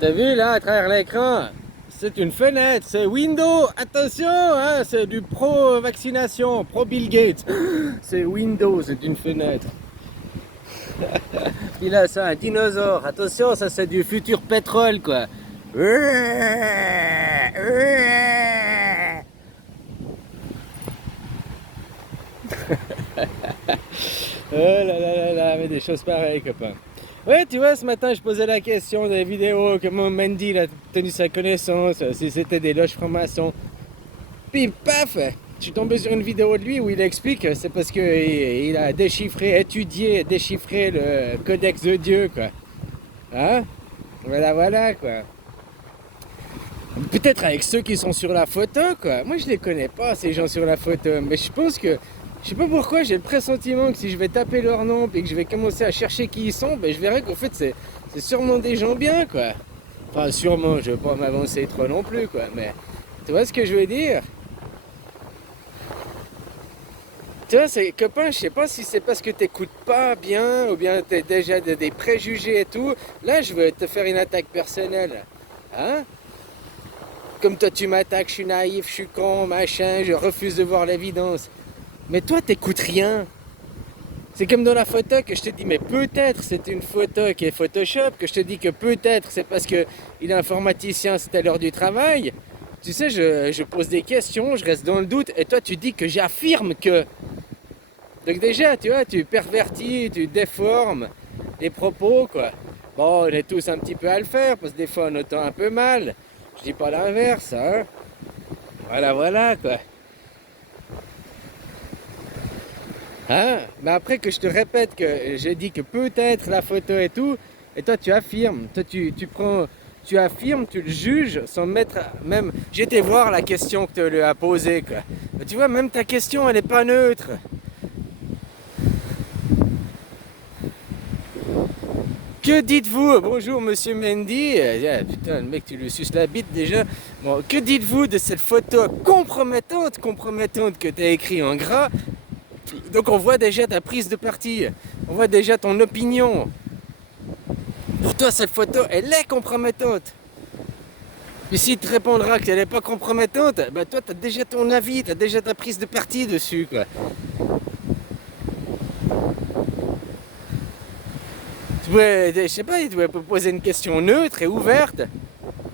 T'as vu là à travers l'écran? C'est une fenêtre, c'est Windows. Attention, hein, c'est du pro-vaccination, pro-Bill Gates. C'est Windows, c'est une fenêtre. Puis là, c'est un dinosaure. Attention, ça c'est du futur pétrole, quoi. Oh là là là là, mais des choses pareilles, copain. Ouais, tu vois, ce matin, je posais la question des vidéos, comment Mandy a tenu sa connaissance, si c'était des loges francs-maçons. Puis, paf, je suis tombé sur une vidéo de lui où il explique que c'est parce qu'il a déchiffré, étudié, déchiffré le codex de Dieu, quoi. Hein? Voilà, voilà, quoi. Peut-être avec ceux qui sont sur la photo, quoi. Moi, je les connais pas, ces gens sur la photo, mais je pense que je sais pas pourquoi, j'ai le pressentiment que si je vais taper leur nom et que je vais commencer à chercher qui ils sont, ben je verrai qu'en fait c'est sûrement des gens bien, quoi. Enfin sûrement, je vais pas m'avancer trop non plus, quoi, mais tu vois ce que je veux dire? Tu vois, c'est copain, je sais pas si c'est parce que t'écoutes pas bien ou bien t'as déjà des préjugés et tout. Là, je veux te faire une attaque personnelle. Hein? Comme toi tu m'attaques, je suis naïf, je suis con, machin, je refuse de voir l'évidence. Mais toi, t'écoutes rien. C'est comme dans la photo que je te dis, mais peut-être c'est une photo qui est Photoshop, que je te dis que peut-être c'est parce qu'il est informaticien, c'est à l'heure du travail. Tu sais, je pose des questions, je reste dans le doute, et toi tu dis que j'affirme que. Donc déjà, tu vois, tu pervertis, tu déformes les propos, quoi. Bon, on est tous un petit peu à le faire, parce que des fois on entend un peu mal. Je dis pas l'inverse, hein. Voilà, voilà, quoi. Hein? Mais après que je te répète que j'ai dit que peut-être la photo et tout, et toi tu affirmes, toi tu prends, tu affirmes, tu le juges sans mettre même. J'ai été voir la question que tu lui as posée, quoi. Mais tu vois, même ta question elle n'est pas neutre. Que dites-vous? Bonjour monsieur Mendy. Putain, le mec, tu lui suces la bite déjà. Bon, que dites-vous de cette photo compromettante que tu as écrit en gras? Donc on voit déjà ta prise de parti, on voit déjà ton opinion. Pour toi, cette photo, elle est compromettante. Puis s'il te répondra qu'elle n'est pas compromettante, bah toi, tu as déjà ton avis, tu as déjà ta prise de parti dessus, quoi. Je sais pas, tu pourrais poser une question neutre et ouverte.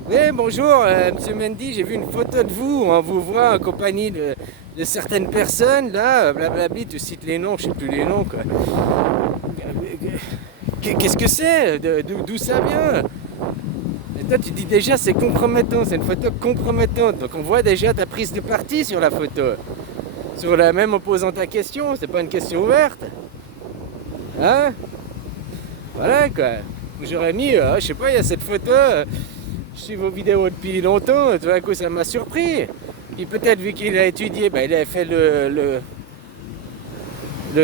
Oui, bonjour, monsieur Mendy, j'ai vu une photo de vous, on vous voit en compagnie de certaines personnes, là, blablabla, tu cites les noms, je sais plus les noms, quoi. Qu'est-ce que c'est? D'où ça vient? Et toi, tu dis déjà c'est compromettant, c'est une photo compromettante. Donc on voit déjà ta prise de parti sur la photo. Sur la même en posant ta question, c'est pas une question ouverte. Hein? Voilà quoi. J'aurais mis, je sais pas, il y a cette photo, je suis vos vidéos depuis longtemps, tout d'un coup ça m'a surpris. Et peut-être vu qu'il a étudié, ben, il a fait le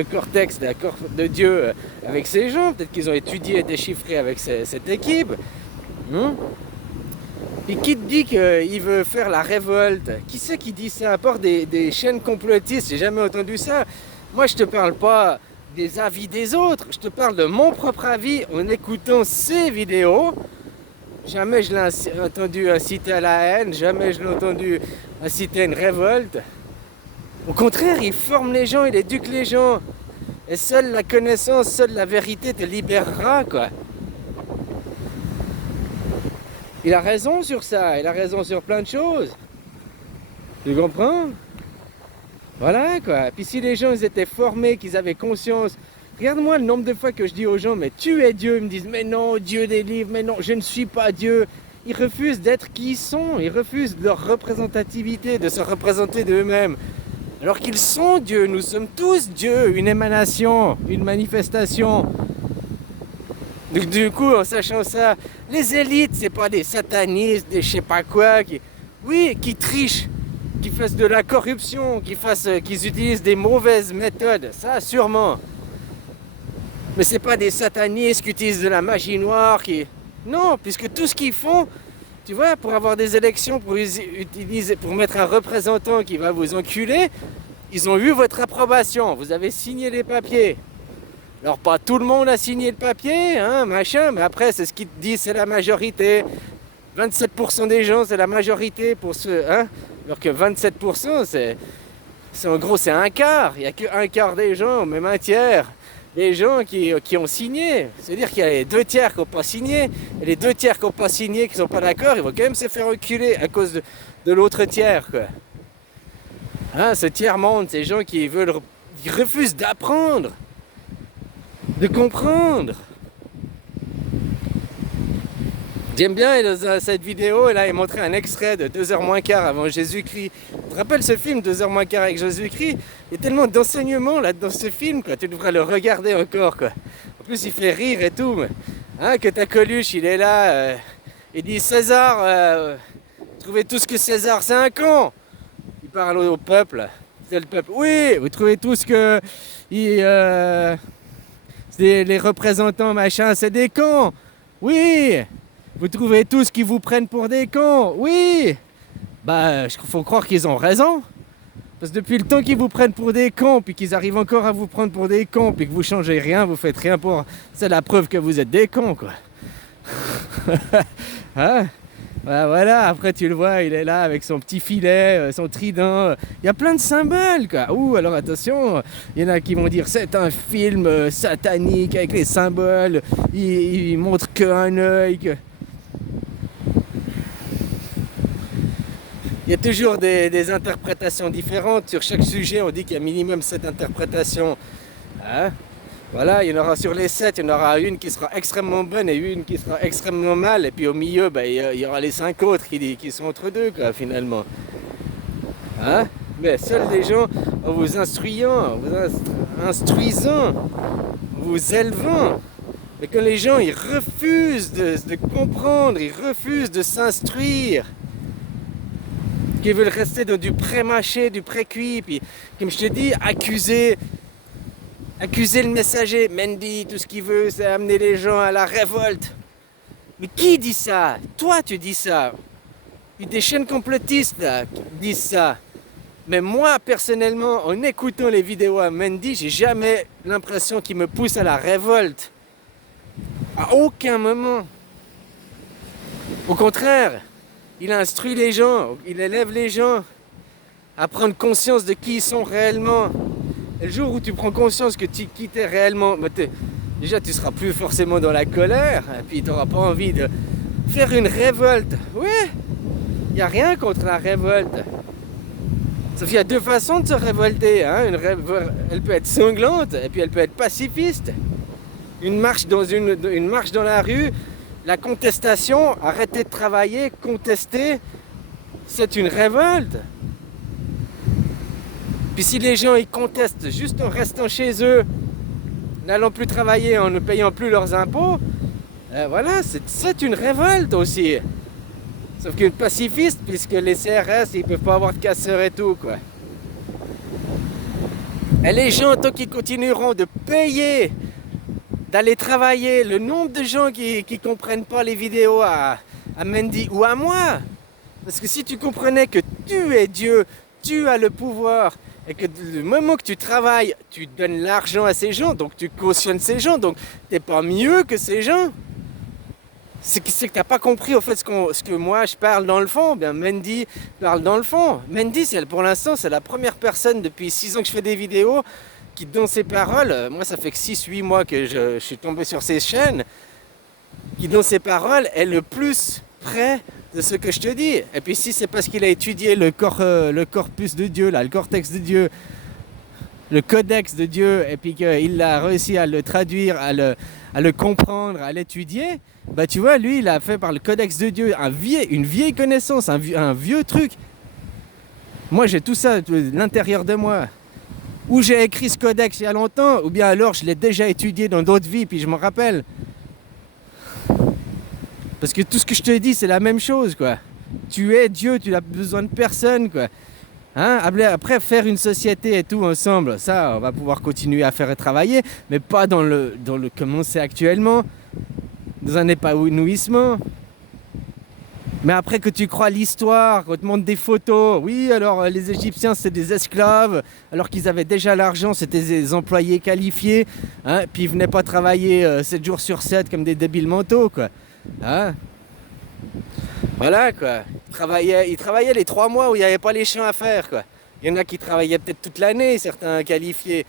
cortex de Dieu avec ces gens. Peut-être qu'ils ont étudié et déchiffré avec cette équipe. Et qui te dit qu'il veut faire la révolte? Qui c'est qui dit ça? À part des chaînes complotistes, j'ai jamais entendu ça. Moi, je te parle pas des avis des autres, je te parle de mon propre avis en écoutant ces vidéos. Jamais je l'ai entendu inciter à la haine, jamais je l'ai entendu inciter à une révolte. Au contraire, il forme les gens, il éduque les gens. Et seule la connaissance, seule la vérité te libérera, quoi. Il a raison sur ça, il a raison sur plein de choses. Tu comprends? Voilà, quoi. Puis si les gens ils étaient formés, qu'ils avaient conscience. Regarde-moi le nombre de fois que je dis aux gens, mais tu es Dieu. Ils me disent, mais non, Dieu des livres, mais non, je ne suis pas Dieu. Ils refusent d'être qui ils sont. Ils refusent leur représentativité, de se représenter d'eux-mêmes. Alors qu'ils sont Dieu, nous sommes tous Dieu, une émanation, une manifestation. Donc, du coup, en sachant ça, les élites, c'est pas des satanistes, des je sais pas quoi, qui trichent, qui fassent de la corruption, qu'ils utilisent des mauvaises méthodes, ça sûrement. Mais c'est pas des satanistes qui utilisent de la magie noire, non, puisque tout ce qu'ils font, tu vois, pour avoir des élections, pour mettre un représentant qui va vous enculer, ils ont eu votre approbation, vous avez signé les papiers. Alors pas tout le monde a signé le papier, hein, machin, mais après c'est ce qu'ils te disent, c'est la majorité. 27% des gens, c'est la majorité pour ceux, hein, alors que 27%, c'est en gros, c'est un quart. Il n'y a qu'un quart des gens, même un tiers des gens qui ont signé. C'est-à-dire qu'il y a les deux tiers qui n'ont pas signé, et les deux tiers qui n'ont pas signé, qui ne sont pas d'accord, ils vont quand même se faire reculer à cause de l'autre tiers, quoi. Hein, ce tiers-monde, ces gens ils refusent d'apprendre, de comprendre. J'aime bien dans cette vidéo, là, il montrait un extrait de 2h moins quart avant Jésus-Christ. Tu te rappelles ce film 2h moins quart avec Jésus-Christ? Il y a tellement d'enseignements là dans ce film, quoi. Tu devrais le regarder encore, quoi. En plus, il fait rire et tout. Mais, hein, que ta Coluche, il est là, il dit César, vous trouvez tous que César c'est un con? Il parle au peuple. C'est le peuple. Oui, vous trouvez tous que les représentants machin, c'est des cons? Oui. Vous trouvez tous qu'ils vous prennent pour des cons? Oui. Bah, il faut croire qu'ils ont raison. Parce que depuis le temps qu'ils vous prennent pour des cons, puis qu'ils arrivent encore à vous prendre pour des cons, puis que vous changez rien, vous faites rien pour... C'est la preuve que vous êtes des cons, quoi. Hein? Bah, voilà, après tu le vois, il est là avec son petit filet, son trident. Il y a plein de symboles, quoi. Ouh, alors attention, il y en a qui vont dire c'est un film satanique avec les symboles. Il montre qu'un œil. Il y a toujours des interprétations différentes. Sur chaque sujet, on dit qu'il y a minimum 7 interprétations. Hein? Voilà, il y en aura sur les 7, il y en aura une qui sera extrêmement bonne et une qui sera extrêmement mal. Et puis au milieu, bah, il y aura les 5 autres qui sont entre deux, quoi, finalement. Hein? Mais seuls les gens, en vous instruisant, vous élevant. Mais quand les gens, ils refusent de comprendre, ils refusent de s'instruire, qui veulent rester dans du pré-mâché, du pré-cuit, puis comme je te dis, accuser le messager, Mendy, tout ce qu'il veut, c'est amener les gens à la révolte. Mais qui dit ça? Toi, tu dis ça. Et des chaînes complotistes là, qui disent ça. Mais moi, personnellement, en écoutant les vidéos à Mendy, j'ai jamais l'impression qu'il me pousse à la révolte. À aucun moment. Au contraire, il instruit les gens, il élève les gens à prendre conscience de qui ils sont réellement. Et le jour où tu prends conscience que qui t'es réellement, déjà tu seras plus forcément dans la colère, et puis tu n'auras pas envie de faire une révolte. Oui, il n'y a rien contre la révolte. Sauf qu'il y a deux façons de se révolter. Hein. Elle peut être sanglante, et puis elle peut être pacifiste. Une marche dans la rue, la contestation, arrêter de travailler, contester, c'est une révolte. Puis si les gens ils contestent juste en restant chez eux, n'allant plus travailler, en ne payant plus leurs impôts, voilà, c'est une révolte aussi. Sauf qu'une pacifiste, puisque les CRS, ils peuvent pas avoir de casseurs et tout, quoi. Et les gens, tant qu'ils continueront de payer, d'aller travailler, le nombre de gens qui comprennent pas les vidéos à Mendy ou à moi, parce que si tu comprenais que tu es Dieu, tu as le pouvoir, et que le moment que tu travailles, tu donnes l'argent à ces gens, donc tu cautionnes ces gens, donc t'es pas mieux que ces gens. C'est que t'as pas compris au fait ce que moi je parle dans le fond. Bien Mendy parle dans le fond. Mendy, pour l'instant, c'est la première personne depuis 6 ans que je fais des vidéos qui, dans ses paroles, moi ça fait que 6-8 mois que je suis tombé sur ses chaînes, qui dans ses paroles est le plus près de ce que je te dis. Et puis si c'est parce qu'il a étudié le corpus de Dieu, là, le cortex de Dieu, le codex de Dieu, et puis qu'il a réussi à le traduire, à le comprendre, à l'étudier, bah tu vois, lui, il a fait par le codex de Dieu une vieille connaissance, un vieux truc. Moi, j'ai tout ça, l'intérieur de moi. Ou j'ai écrit ce codex il y a longtemps, ou bien alors je l'ai déjà étudié dans d'autres vies, puis je m'en rappelle. Parce que tout ce que je te dis, c'est la même chose, quoi. Tu es Dieu, tu n'as besoin de personne, quoi. Hein? Après, faire une société et tout ensemble, ça, on va pouvoir continuer à faire et travailler, mais pas dans le comme on sait actuellement, dans un épanouissement. Mais après que tu crois l'histoire, qu'on te montre des photos, oui, alors les Égyptiens c'était des esclaves, alors qu'ils avaient déjà l'argent, c'était des employés qualifiés, hein, puis ils venaient pas travailler 7 jours sur 7 comme des débiles mentaux, quoi. Hein. Voilà, quoi. Ils travaillaient les 3 mois où il n'y avait pas les champs à faire, quoi. Il y en a qui travaillaient peut-être toute l'année, certains qualifiés.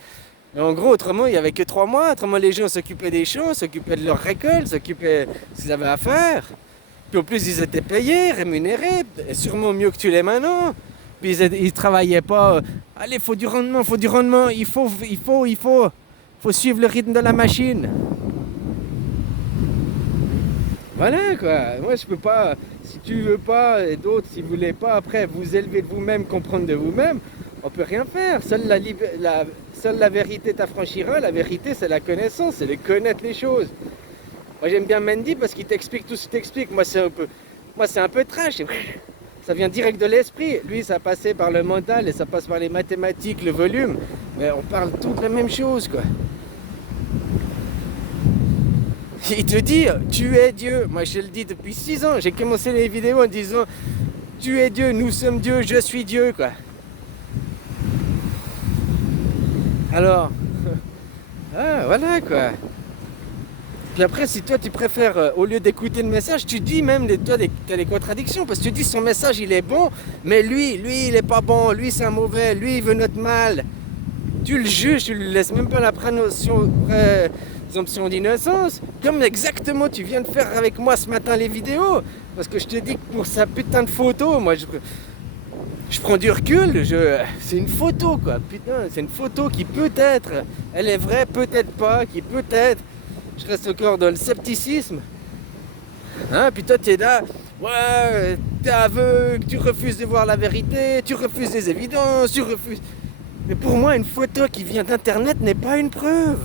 Mais en gros, autrement, il n'y avait que 3 mois. Autrement, les gens s'occupaient des champs, s'occupaient de leur récolte, s'occupaient de ce qu'ils avaient à faire. Puis en plus, ils étaient payés, rémunérés, et sûrement mieux que tu l'es maintenant. Puis ils travaillaient pas. Allez, faut du rendement, faut suivre le rythme de la machine. Voilà quoi. Moi, je peux pas. Si tu veux pas, et d'autres, si vous voulez pas, après, vous élever de vous-même, comprendre de vous-même, on peut rien faire. Seule la vérité t'affranchira. La vérité, c'est la connaissance, c'est de connaître les choses. Moi j'aime bien Mendy parce qu'il t'explique tout ce qu'il t'explique. Moi c'est un peu trash. Ça vient direct de l'esprit. Lui ça passait par le mental et ça passe par les mathématiques, le volume. Mais on parle toutes la même chose quoi. Il te dit tu es Dieu. Moi je le dis depuis 6 ans. J'ai commencé les vidéos en disant tu es Dieu, nous sommes Dieu, je suis Dieu quoi. Alors, ah voilà quoi. Puis après, si toi tu préfères, au lieu d'écouter le message, tu dis même, toi, t'as des contradictions, parce que tu dis son message il est bon, mais lui il est pas bon, lui c'est un mauvais, lui il veut notre mal. Tu le juges, tu lui laisses même pas la présomption d'innocence, comme exactement tu viens de faire avec moi ce matin les vidéos, parce que je te dis que pour sa putain de photo, moi je prends du recul, c'est une photo quoi, putain, c'est une photo qui peut-être, elle est vraie, peut-être pas, qui peut-être. Je reste encore dans le scepticisme. Hein, puis toi, tu es là, ouais, t'es aveugle, tu refuses de voir la vérité, tu refuses des évidences, tu refuses. Mais pour moi, une photo qui vient d'internet n'est pas une preuve.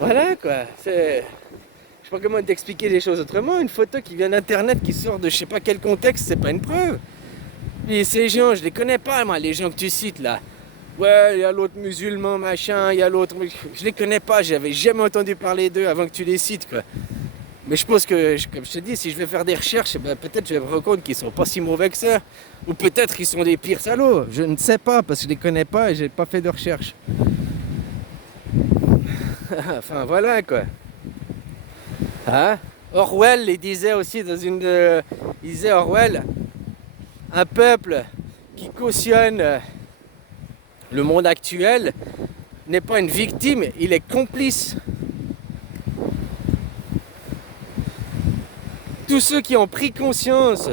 Voilà quoi, c'est. Je sais pas comment t'expliquer les choses autrement. Une photo qui vient d'internet, qui sort de je sais pas quel contexte, c'est pas une preuve. Puis ces gens, je les connais pas, moi, les gens que tu cites là. Ouais, il y a l'autre musulman, machin, il y a l'autre. Je les connais pas, j'avais jamais entendu parler d'eux avant que tu les cites, quoi. Mais je pense que, comme je te dis, si je vais faire des recherches, ben, peut-être je vais me rendre compte qu'ils sont pas si mauvais que ça. Ou peut-être qu'ils sont des pires salauds. Je ne sais pas, parce que je les connais pas et j'ai pas fait de recherche. Enfin, voilà, quoi. Hein? Orwell, il disait aussi dans une. Il disait Orwell, un peuple qui cautionne le monde actuel n'est pas une victime, il est complice. Tous ceux qui ont pris conscience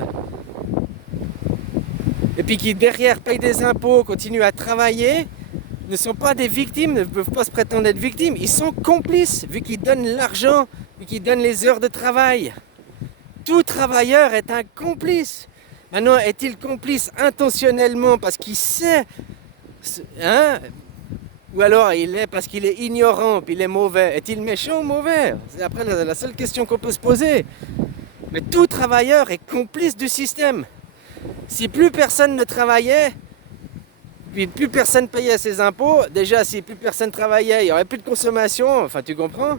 et puis qui derrière payent des impôts, continuent à travailler, ne sont pas des victimes, ne peuvent pas se prétendre être victimes, ils sont complices vu qu'ils donnent l'argent, vu qu'ils donnent les heures de travail. Tout travailleur est un complice. Maintenant, est-il complice intentionnellement parce qu'il sait, hein, ou alors il est parce qu'il est ignorant, puis il est mauvais. Est-il méchant ou mauvais? C'est après la seule question qu'on peut se poser. Mais tout travailleur est complice du système. Si plus personne ne travaillait, puis plus personne payait ses impôts, déjà si plus personne travaillait, il n'y aurait plus de consommation, enfin tu comprends?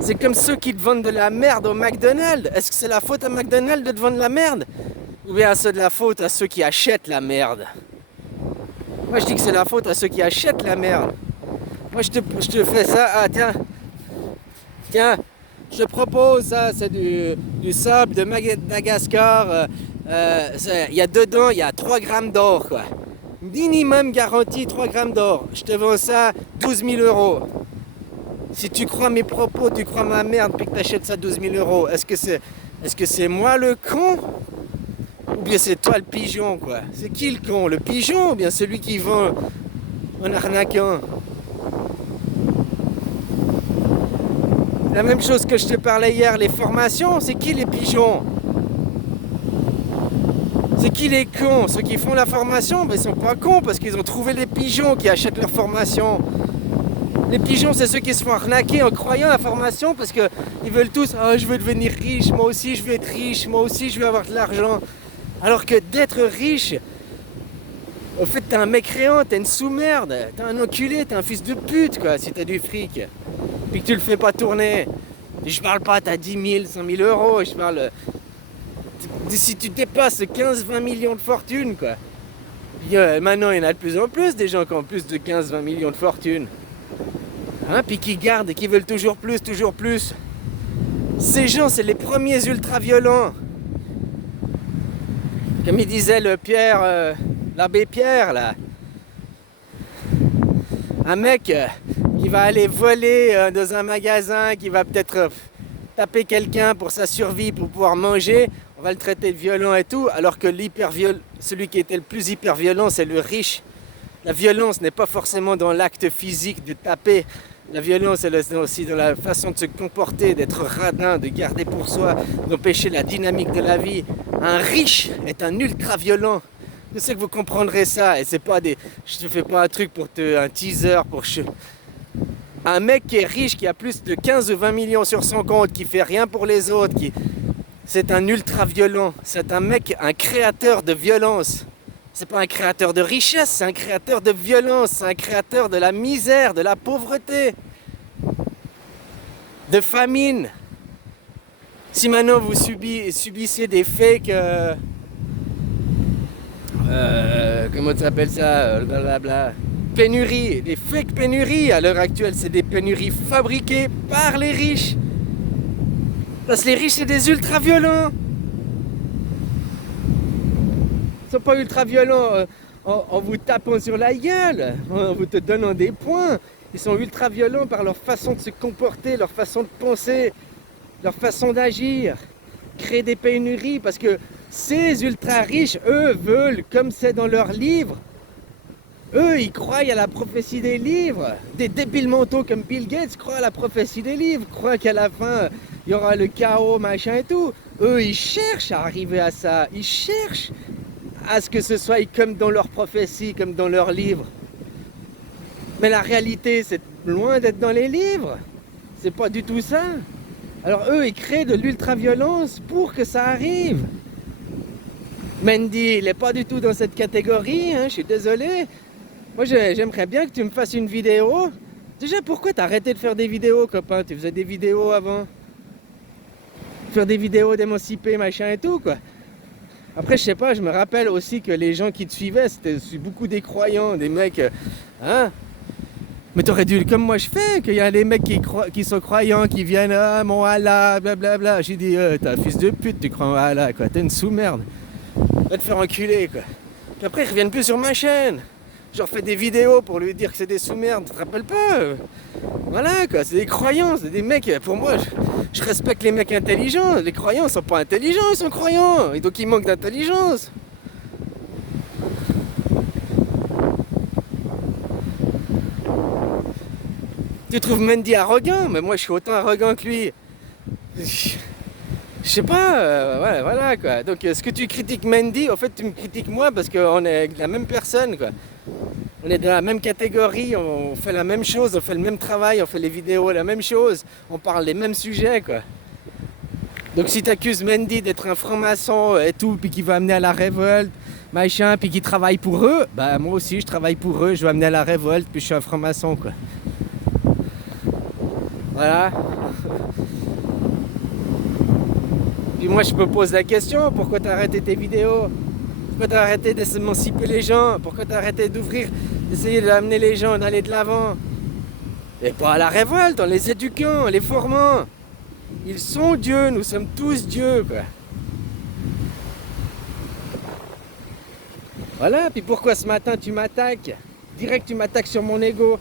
C'est comme ceux qui te vendent de la merde au McDonald's. Est-ce que c'est la faute à McDonald's de te vendre de la merde? Ou bien c'est de la faute à ceux qui achètent la merde? Moi je dis que c'est la faute à ceux qui achètent la merde. Moi je te fais ça, ah tiens, je te propose ça, c'est du sable de Madagascar. Il y a dedans, il y a 3 grammes d'or quoi. Minimum garantie 3 grammes d'or. Je te vends ça 12 000 euros. Si tu crois mes propos, tu crois ma merde, puis que tu achètes ça 12 000 euros, est-ce que c'est moi le con? Ou bien c'est toi le pigeon quoi? C'est qui le con? Le pigeon ou bien celui qui vend en arnaquant? La même chose que je te parlais hier, les formations, c'est qui les pigeons? C'est qui les cons? Ceux qui font la formation, ben, ils sont pas cons parce qu'ils ont trouvé les pigeons qui achètent leur formation. Les pigeons, c'est ceux qui se font arnaquer en croyant à la formation parce qu'ils veulent tous « Ah, je veux devenir riche, moi aussi je veux être riche, moi aussi je veux avoir de l'argent. » Alors que d'être riche, au fait, t'es un mécréant, t'es une sous-merde, t'es un enculé, t'es un fils de pute, quoi, si t'as du fric. puis que tu le fais pas tourner. Et je parle pas, t'as 10 000, 100 000 euros, je parle... si tu dépasses 15-20 millions de fortune, quoi. Puis, maintenant, il y en a de plus en plus, des gens qui ont plus de 15-20 millions de fortune. Hein, puis qui gardent et qui veulent toujours plus, toujours plus. Ces gens, c'est les premiers ultra-violents. Comme il disait le Pierre, l'abbé Pierre, là. Un mec qui va aller voler dans un magasin, qui va peut-être taper quelqu'un pour sa survie, pour pouvoir manger, on va le traiter de violent et tout, alors que celui qui était le plus hyper violent, c'est le riche. La violence n'est pas forcément dans l'acte physique de taper. La violence, elle est aussi dans la façon de se comporter, d'être radin, de garder pour soi, d'empêcher la dynamique de la vie. Un riche est un ultra violent. Je sais que vous comprendrez ça, et c'est pas des... Je te fais pas un truc pour un teaser, un mec qui est riche, qui a plus de 15 ou 20 millions sur son compte, qui fait rien pour les autres, c'est un ultra violent. C'est un mec, un créateur de violence. C'est pas un créateur de richesse, c'est un créateur de violence, c'est un créateur de la misère, de la pauvreté, de famine. Si maintenant vous subissez des fakes... comment tu appelles ça, blablabla, pénuries, des fake pénuries à l'heure actuelle, c'est des pénuries fabriquées par les riches. Parce que les riches, c'est des ultra violents. Ils sont pas ultra violents en vous tapant sur la gueule, en vous te donnant des points. Ils sont ultra violents par leur façon de se comporter, leur façon de penser, leur façon d'agir. Créer des pénuries parce que ces ultra riches, eux, veulent, comme c'est dans leurs livres, eux, ils croient à la prophétie des livres. Des débiles mentaux comme Bill Gates croient à la prophétie des livres, croient qu'à la fin, il y aura le chaos, machin et tout. Eux, ils cherchent à arriver à ça. Ils cherchent à ce que ce soit comme dans leur prophétie, comme dans leurs livres. Mais la réalité, c'est loin d'être dans les livres. C'est pas du tout ça. Alors eux, ils créent de l'ultra-violence pour que ça arrive. Mendy, il n'est pas du tout dans cette catégorie, hein, je suis désolé. Moi, j'aimerais bien que tu me fasses une vidéo. Déjà, pourquoi t'as arrêté de faire des vidéos, copain? Tu faisais des vidéos avant. Faire des vidéos d'émanciper, machin et tout, quoi. Après, je sais pas, je me rappelle aussi que les gens qui te suivaient, c'était beaucoup des croyants, des mecs... hein? Mais t'aurais dû, comme moi je fais, qu'il y a des mecs qui sont croyants, qui viennent, ah, mon Allah, blablabla. J'ai dit, t'es un fils de pute, tu crois en Allah, quoi. T'es une sous-merde. Va te faire enculer, quoi. Puis après, ils reviennent plus sur ma chaîne. Je leur fais des vidéos pour lui dire que c'est des sous-merdes. Tu te rappelles pas? Voilà, quoi. C'est des croyants, c'est des mecs. Pour moi, je respecte les mecs intelligents. Les croyants sont pas intelligents, ils sont croyants. Et donc, ils manquent d'intelligence. Tu trouves Mendy arrogant? Mais moi, je suis autant arrogant que lui. Je sais pas, ouais, voilà quoi. Donc ce que tu critiques Mendy, en fait tu me critiques moi parce qu'on est la même personne quoi. On est dans la même catégorie, on fait la même chose, on fait le même travail, on fait les vidéos la même chose, on parle des mêmes sujets quoi. Donc si tu accuses Mendy d'être un franc-maçon et tout, puis qu'il va amener à la révolte, machin, puis qu'il travaille pour eux, bah moi aussi je travaille pour eux, je vais amener à la révolte, puis je suis un franc-maçon quoi. Voilà. Puis moi je me pose la question, pourquoi t'as arrêté tes vidéos? Pourquoi t'as arrêté de s'émanciper les gens? Pourquoi t'as arrêté d'ouvrir, d'essayer d'amener les gens, d'aller de l'avant? Et pas à la révolte, en les éduquant, en les formant. Ils sont Dieu, nous sommes tous Dieu, quoi. Voilà, puis pourquoi ce matin tu m'attaques? Direct tu m'attaques sur mon ego.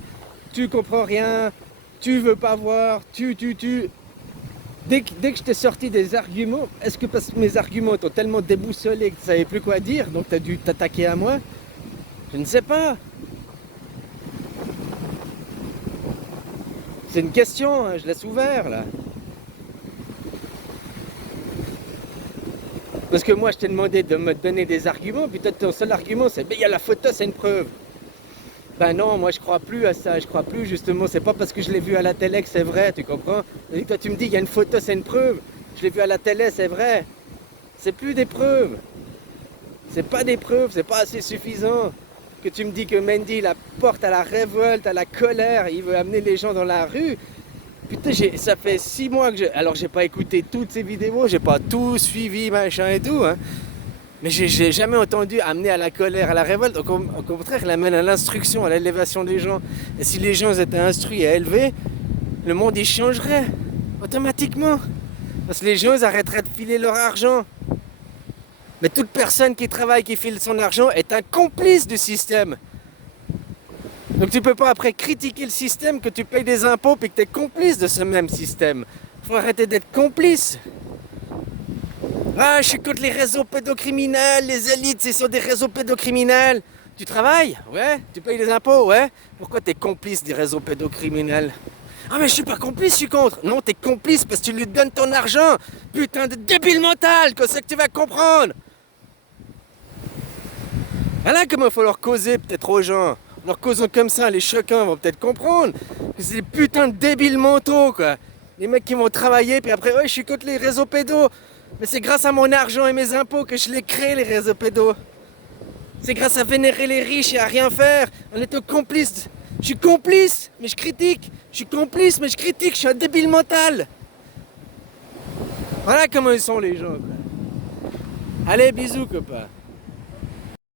Tu comprends rien, tu veux pas voir, tu. Dès que je t'ai sorti des arguments, est-ce que parce que mes arguments t'ont tellement déboussolé que tu savais plus quoi dire, donc tu as dû t'attaquer à moi? Je ne sais pas. C'est une question, hein, je laisse ouvert là. Parce que moi je t'ai demandé de me donner des arguments, puis toi ton seul argument c'est mais il y a la photo, c'est une preuve. Ben non, moi je crois plus à ça, je crois plus justement, c'est pas parce que je l'ai vu à la télé que c'est vrai, tu comprends? Et toi tu me dis il y a une photo, c'est une preuve, je l'ai vu à la télé, c'est vrai. C'est plus des preuves. C'est pas des preuves, c'est pas assez suffisant. Que tu me dis que Mendy la porte à la révolte, à la colère, il veut amener les gens dans la rue. Putain, ça fait 6 mois que je... Alors, j'ai pas écouté toutes ces vidéos, j'ai pas tout suivi, machin et tout, hein. Mais j'ai jamais entendu amener à la colère, à la révolte. Au contraire, il amène à l'instruction, à l'élévation des gens. Et si les gens étaient instruits et élevés, le monde il changerait automatiquement. Parce que les gens ils arrêteraient de filer leur argent. Mais toute personne qui travaille, qui file son argent est un complice du système. Donc tu peux pas après critiquer le système que tu payes des impôts et que tu es complice de ce même système. Faut arrêter d'être complice. Ah, je suis contre les réseaux pédocriminels, les élites, ce sont des réseaux pédocriminels. Tu travailles? Ouais. Tu payes des impôts? Ouais. Pourquoi tu es complice des réseaux pédocriminels? Ah mais je suis pas complice, je suis contre. Non, t'es complice parce que tu lui donnes ton argent. Putain de débile mental, que c'est que tu vas comprendre. Voilà comment il faut leur causer peut-être aux gens. En leur causant comme ça, les choquants vont peut-être comprendre que c'est des putains de débiles mentaux, quoi. Les mecs qui vont travailler, puis après, ouais, je suis contre les réseaux pédos. Mais c'est grâce à mon argent et mes impôts que je les crée, les réseaux pédos. C'est grâce à vénérer les riches et à rien faire, en étant complice. Je suis complice, mais je critique. Je suis complice, mais je critique. Je suis un débile mental. Voilà comment ils sont les gens, quoi. Allez, bisous, copains.